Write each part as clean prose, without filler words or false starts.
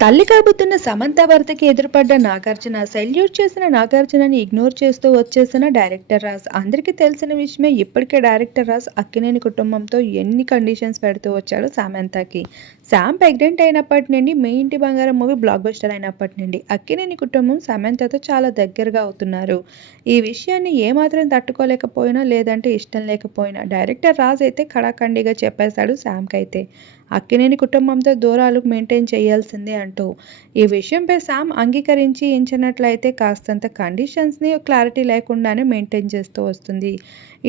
తల్లి కాబోతున్న సమంత భర్తకి ఎదురుపడ్డ నాగార్జున సెల్యూట్ చేసిన నాగార్జునని ఇగ్నోర్ చేస్తూ వచ్చేసిన డైరెక్టర్ రాజ్. అందరికీ తెలిసిన విషయమే. ఇప్పటికే డైరెక్టర్ రాజ్ అక్కినేని కుటుంబంతో ఎన్ని కండిషన్స్ పెడుతూ వచ్చాడు సమంతకి. శామ్ ప్రెగ్నెంట్ అయినప్పటి నుండి మీ ఇంటి బంగారం మూవీ బ్లాక్ బస్టర్ అయినప్పటి నుండి అక్కినేని కుటుంబం సమంతతో చాలా దగ్గరగా అవుతున్నారు. ఈ విషయాన్ని ఏమాత్రం తట్టుకోలేకపోయినా లేదంటే ఇష్టం లేకపోయినా డైరెక్టర్ రాజ్ అయితే కడాఖండిగా చెప్పేశాడు శామ్కి అయితే అక్కినేని కుటుంబంతో దూరాలు మెయింటైన్ చేయాల్సిందే అంటూ. ఈ విషయంపై శామ్ అంగీకరించి ఎంచినట్లయితే కాస్తంత కండిషన్స్ని క్లారిటీ లేకుండానే మెయింటైన్ చేస్తూ వస్తుంది.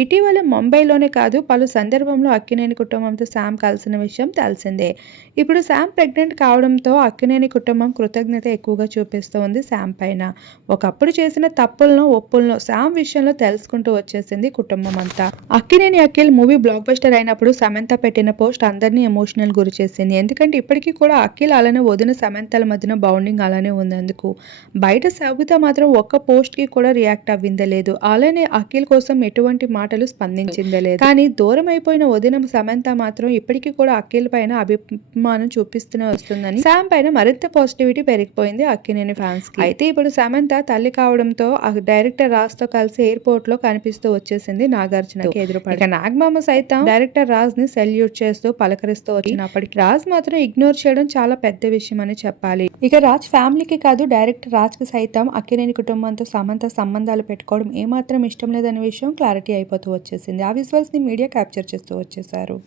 ఇటీవల ముంబైలోనే కాదు పలు సందర్భంలో అక్కినేని కుటుంబంతో శామ్ కలిసిన విషయం తెలిసిందే. ఇప్పుడు శామ్ ప్రెగ్నెంట్ కావడంతో అక్కినేని కుటుంబం కృతజ్ఞత ఎక్కువగా చూపిస్తూ ఉంది శామ్ పైన. ఒకప్పుడు చేసిన తప్పులను ఒప్పులను శామ్ విషయంలో తెలుసుకుంటూ వచ్చేసింది కుటుంబం అంతా. Akkineni Akhil movie block buster అయినప్పుడు సమంత పెట్టిన పోస్ట్ అందరినీ ఎమోషనల్ గురి చేసింది. ఎందుకంటే ఇప్పటికీ కూడా అఖిల్ అలానే వదిన సమంతల మధ్యన బౌండింగ్ అలానే ఉన్నందుకు బయట సబిత మాత్రం ఒక్క పోస్ట్ కి కూడా రియాక్ట్ అవ్విందే లేదు. అలానే అఖిల్ కోసం ఎటువంటి మాటలు స్పందించిందే లేదు. కానీ దూరం అయిపోయిన వదిన సమంత మాత్రం ఇప్పటికీ కూడా అఖిల్ పైన అభిమానం చూపిస్తూనే వస్తుందని శామ్ పైన మరింత పాజిటివిటీ పెరిగిపోయింది అక్కినేని ఫ్యాన్స్ కి. అయితే ఇప్పుడు సమంత తల్లి కావడంతో డైరెక్టర్ రాజ్ తో కలిసి ఎయిర్పోర్ట్ లో కనిపిస్తూ వచ్చేసింది నాగార్జునకి ఎదురుపడి. ఇక నాగమామ సైతం డైరెక్టర్ రాజ్ ని సెల్యూట్ చేస్తూ పలకరిస్తూ వచ్చినప్పటికీ రాజ్ మాత్రం ఇగ్నోర్ చేయడం చాలా పెద్ద విషయం అని చెప్పాలి. ఇక రాజ్ ఫ్యామిలీకి కాదు డైరెక్టర్ రాజ్ కి సైతం అక్కినేని కుటుంబంతో సమంత సంబంధాలు పెట్టుకోవడం ఏమాత్రం ఇష్టం లేదనే విషయం క్లారిటీ అయిపోతూ వచ్చేసింది. ఆ విజువల్స్ ని మీడియా క్యాప్చర్ చేస్తూ వచ్చేసారు.